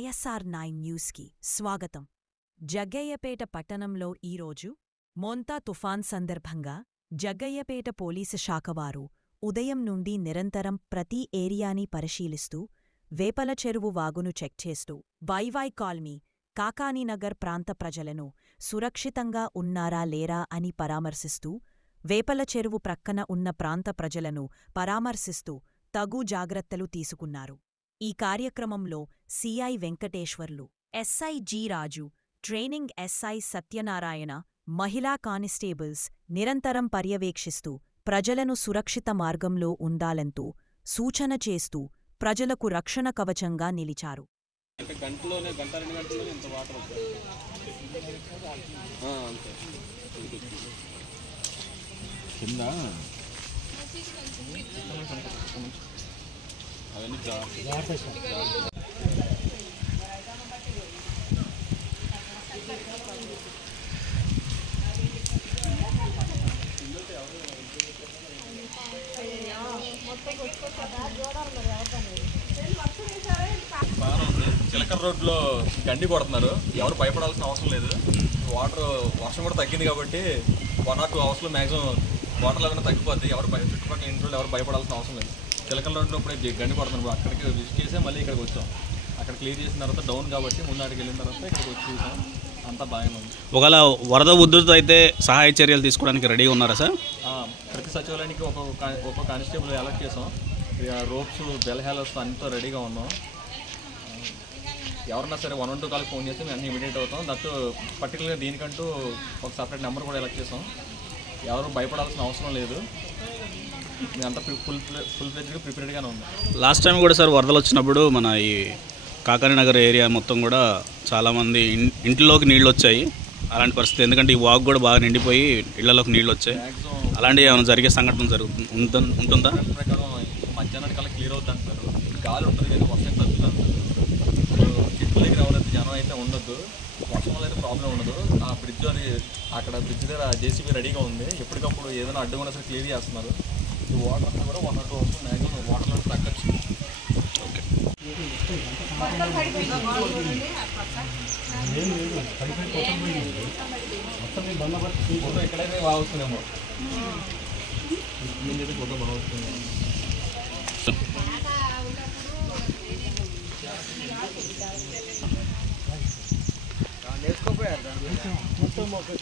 ISR9 న్యూస్కి స్వాగతం. జగ్గయ్యపేట పట్టణంలో ఈరోజు మోంతా తుఫాన్ సందర్భంగా జగ్గయ్యపేట పోలీసు శాఖవారు ఉదయం నుండి నిరంతరం ప్రతి ఏరియాని పరిశీలిస్తూ వేపల చెరువు వాగును చెక్ చేస్తూ వైవై కాలనీ, కాకానీనగర్ ప్రాంత ప్రజలను సురక్షితంగా ఉన్నారా లేరా అని పరామర్శిస్తూ వేపల చెరువు ప్రక్కన ఉన్న ప్రాంత ప్రజలను పరామర్శిస్తూ తగు జాగ్రత్తలు తీసుకున్నారు. ఈ కార్యక్రమంలో సిఐ వెంకటేశ్వర్లు, ఎస్ఐ జి రాజు, ట్రైనింగ్ ఎస్ఐ సత్యనారాయణ, మహిళా కానిస్టేబుల్స్ నిరంతరం పర్యవేక్షిస్తూ ప్రజలను సురక్షిత మార్గంలో ఉండాలంటూ సూచన చేస్తూ ప్రజలకు రక్షణ కవచంగా నిలిచారు. చిలకర రోడ్లో గండి కొడుతున్నారు. ఎవరు భయపడాల్సిన అవసరం లేదు. వర్షం కూడా తగ్గింది కాబట్టి 1 or 2 అవర్స్లో మ్యాక్సిమం వాటర్ లెవెల్ తగ్గిపోద్ది. చుట్టుపక్కల ఇంట్లో ఎవరు భయపడాల్సిన అవసరం లేదు. చిలకల రోడ్లో ఇప్పుడు గండి కొడుతున్నారు. అక్కడికి విజిట్ చేసే మళ్ళీ ఇక్కడికి వచ్చాం. అక్కడ క్లియర్ చేసిన తర్వాత డౌన్ కాబట్టి ముందు అక్కడికి వెళ్ళిన తర్వాత ఇక్కడికి వచ్చి చూసాం. అంతా బాగానే ఉంది. ఒకవేళ వరద ఉధృతి అయితే సహాయ చర్యలు తీసుకోవడానికి రెడీగా ఉన్నారా సార్? ప్రతి సచివాలయానికి ఒక్కొక్క కానిస్టేబుల్ అలర్ట్ చేసాం. రోప్స్, బెల్ హ్యాలర్స్ అంతా రెడీగా ఉన్నాం. ఎవరన్నా సరే 112 కాల్కి ఫోన్ చేస్తే మేము అన్నీ ఇమీడియట్ అవుతాం. దట్టు పర్టికులర్గా దీనికంటూ ఒక సపరేట్ నెంబర్ కూడా ఎలక్ట్ చేసాం. ఎవరు భయపడాల్సిన అవసరం లేదు. మేమంతా ఫుల్ ఫ్లెడ్జ్గా ప్రిపేర్డ్గానే ఉంది. లాస్ట్ టైం కూడా సార్ వరదలు వచ్చినప్పుడు మన ఈ కాకానీనగర్ ఏరియా మొత్తం కూడా చాలామంది ఇంట్లోకి నీళ్ళు వచ్చాయి. అలాంటి పరిస్థితి, ఎందుకంటే ఈ వాగు కూడా బాగా నిండిపోయి ఇళ్లలోకి నీళ్ళు వచ్చాయి. అలాంటివి ఏమైనా జరిగే సంఘటన ఉంటుందా? ప్రకారం మధ్యాహ్నానికి అలా క్లియర్ అవుతుంది అంటారు. గాలి ఉంటుంది కానీ వర్షం తగ్గుతుంది అంటారు. చెట్ల దగ్గర ఎవరైతే జనం అయితే ఉండొద్దు. వర్షం వల్ల అయితే ప్రాబ్లం ఉండదు. ఆ బ్రిడ్జ్ అక్కడ బ్రిడ్జ్ దగ్గర జేసీబీ రెడీగా ఉంది. ఎప్పటికప్పుడు ఏదైనా అడ్డు ఉన్నా సరే క్లియర్ చేస్తున్నారు. ఈ వాటర్ అంతా కూడా 1 or 2 అవర్స్ మ్యాక్సిమం వాటర్లో తగ్గచ్చు. ఓకే, ఎక్కడైతే బాగా వస్తుందేమో. ఫోటో బాగా వస్తుంది.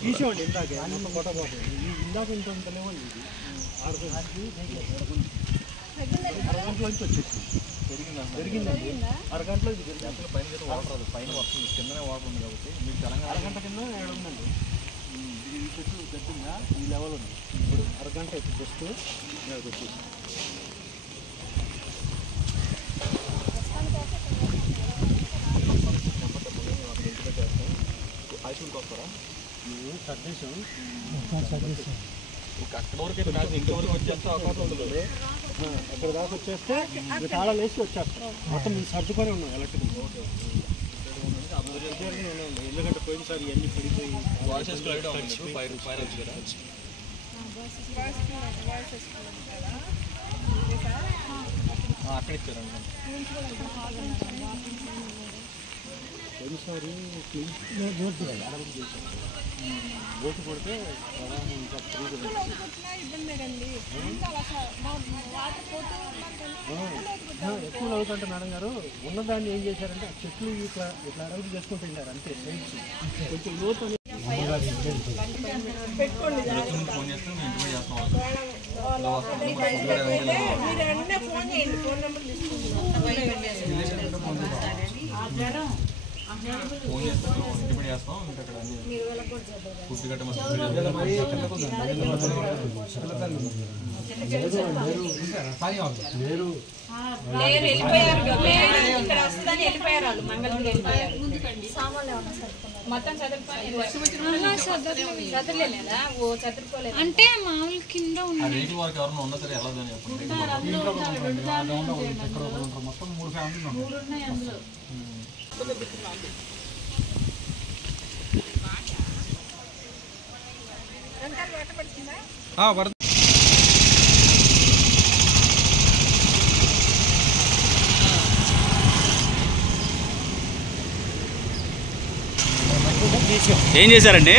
తీసేవాడి ఇందాక మొత్తం కొట్టబోతుంది. ఇందాక ఇంత లేవండి. ఇది 6 అరగంటలో నుంచి వచ్చేసి పెరిగిందండి. అరగంటలో ఇది పెరిగింది. పైన వాటర్ రాదు, పైన వస్తుంది. కిందనే వాటర్ ఉంది కాబట్టి మీకు తెలంగాణ అరగంట కింద 7 ఉందండి. ఇది చెట్టు గట్టిందా ఈ లెవెల్ ఉంది. ఇప్పుడు అరగంట అయితే జస్ట్ వచ్చేసి సర్దేశం అక్కడ వరకు కాదు, ఇంటి వరకు వచ్చేస్తే అవకాశం ఉండదు. అక్కడ దాకా వచ్చేస్తే తాళాలు వేసి వచ్చేస్తాం. మొత్తం మేము సర్దుకొని ఉన్నాం ఎలక్ట్రికల్. ఎందుకంటే పోయినసారి ఇవన్నీ పడిపోయి అక్కడ ఇచ్చారండి. పోయినసారి బోటు కొడితే ఎక్కువ అవుతుంటే మేడం గారు ఉన్నదాన్ని ఏం చేశారంటే ఆ చెట్లు ఇట్లా అడవులు చేసుకుంటూ వెళ్ళారు. అంతే సైడ్స్ కొంచెం లోతు ఫోన్ చేస్తే మేము ఇంటికి చేస్తాం. ఫోన్ చేస్తే మేము ఇంటికి చేస్తాం. ఇంకా అక్కడ ఫుడ్ గట్ట అంటే మామూలు కింద రేపు వరకు ఎవరైనా ఉన్నా సరే ఎలా చెప్పండి. మొత్తం 3 ఫ్యామిలీలు పడుతుంది. ఏం చేశారండి?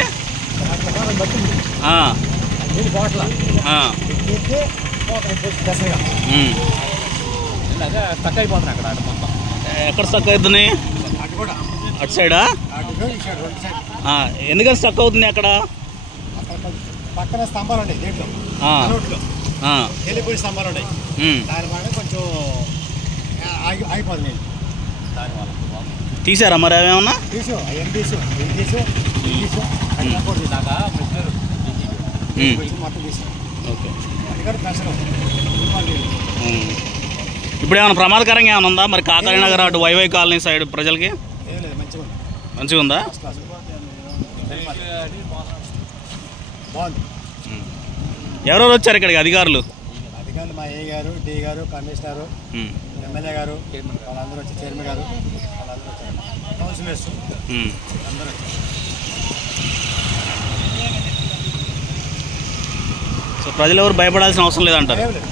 ఎక్కడ స్టక్ అవుతుంది? అటు సైడా? ఎందుకని స్టక్ అవుతుంది అక్కడ? పక్కన స్తంభాలు ఉంటాయి దీంట్లో, వెళ్ళిపోయి స్తంభాలు ఉంటాయి. దానివల్ల కొంచెం ఆగిపోతుంది. దానివల్ల తీసారా మరి అవేమన్నా? తీసు మొత్తం తీసు. ఓకే. అందుకని ప్రెషర్ ఇప్పుడు ఏమైనా ప్రమాదకరంగా ఏమైనా ఉందా మరి కాకాని నగర్ అటు వైవై కాలనీ సైడ్ ప్రజలకి? ఏం లేదు, మంచిగా ఉంది. మంచిగా ఉందా? బాగుంది. ఎవరెవరు వచ్చారు ఇక్కడికి అధికారులు? అధికారులు మా ఏ గారు, డి గారు, కమిషనరు, ఎమ్మెల్యే గారు, వాళ్ళందరూ వచ్చి చైర్మన్ గారు, వాళ్ళందరూ వచ్చారు, కౌన్సిలర్స్ అందరూ వచ్చారు. సో ప్రజలు ఎవరు భయపడాల్సిన అవసరం లేదంటారు? ఏం లేదు,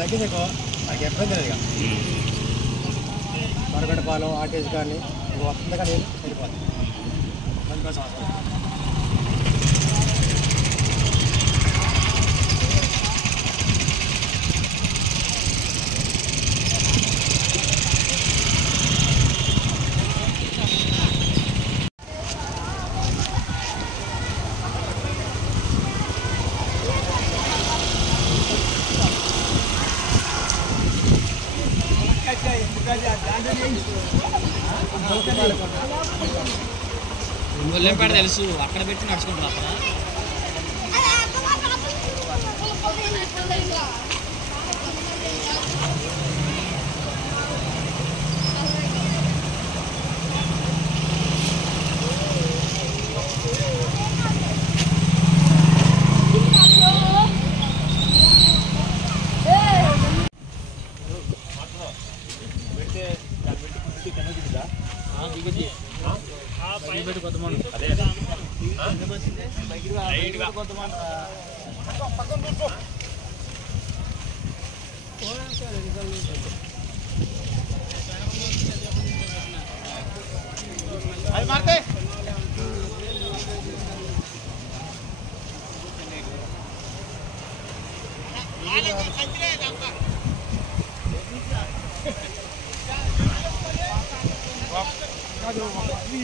తగ్గిందికో నాకు ఇబ్బంది లేదు. ఇక మరగడపాలెం ఆర్టీసీ కానీ ఇది వస్తుంది కానీ సరిపోతుంది. దానికోసం అవసరం. గొల్లెంపేట తెలుసు, అక్కడ పెట్టి నడుచుకుంటున్నా అక్కడ.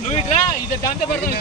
నువ్వు ఇట్లా ఇది దాంతో పడుతుంది.